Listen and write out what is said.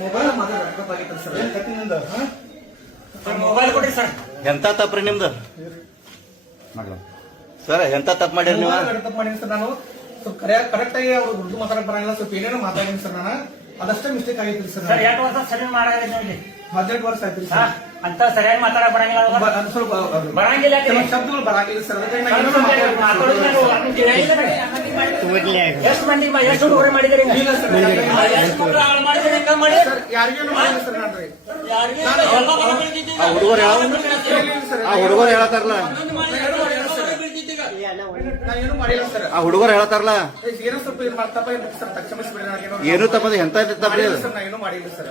Mobile mobile ಕೊಡ್ರಿ sir. ಎಂತ ತಪ್ಪ್ರಿ ನಿಮ್ದು ಸರ್? ಎಂತ ತಪ್ಪು ಮಾಡಿರಿ ನೀವು? ತಪ್ಪು ಮಾಡೀನಿ ಸರ್. ನಾನು ಸ್ವಲ್ಪ ಕರೆಕ್ಟ್ ಆಗಿ ಅವ್ರು ಉರ್ದು ಮಾತಾಡಕ್ ಬರಂಗಿಲ್ಲ, ಸ್ವಲ್ಪ ಏನೇನೋ ಮಾತಾಡಿನಿ ಸರ್. ನಾನು ಅದಷ್ಟೇ ಮಿಸ್ಟೇಕ್ ಆಗೈತ್ರಿ ಸರ್. 2 ವರ್ಷ ಸರಿ ಮಾಡಾಗಿದೆ ನೋಡಿ. 18 ವರ್ಷ ಆಯ್ತ್ರಿ ಸರ್. ಅಂತ ಸರಿಯಾಗಿ ಮಾತಾಡಕ್ ಬರಂಗಿಲ್ಲ, ಸ್ವಲ್ಪ ಬರಂಗಿಲ್ಲ, ಶಬ್ದಗಳು ಬರಂಗಿಲ್ಲ ಸರ್. ಎಷ್ಟು ಮಂದಿ ಎಷ್ಟು ಹುಡುಗರು ಮಾಡಿದ್ರಿ? ಯಾರಿಗೇನು ಮಾಡಿಲ್ಲ ಸರ್. ನಾನ್ರಿ ಹುಡುಗರು ಹೇಳತ್ತಾರಲ್ಲ, ಏನು ಮಾಡಿಲ್ಲ ಸರ್. ಆ ಹುಡುಗರು ಹೇಳತ್ತಾರಲ್ಲ ಏನೋ ಸ್ವಲ್ಪ ತಪ್ಪ ಸರ್. ಕ್ಷಮಿಸ್ಬಿಡಿ. ಏನು ತಪ್ಪದ? ಎಂತ ತಪ್ಪ್ರಿ ಅದು? ನಾ ಏನೂ ಮಾಡಿಲ್ಲ ಸರ್.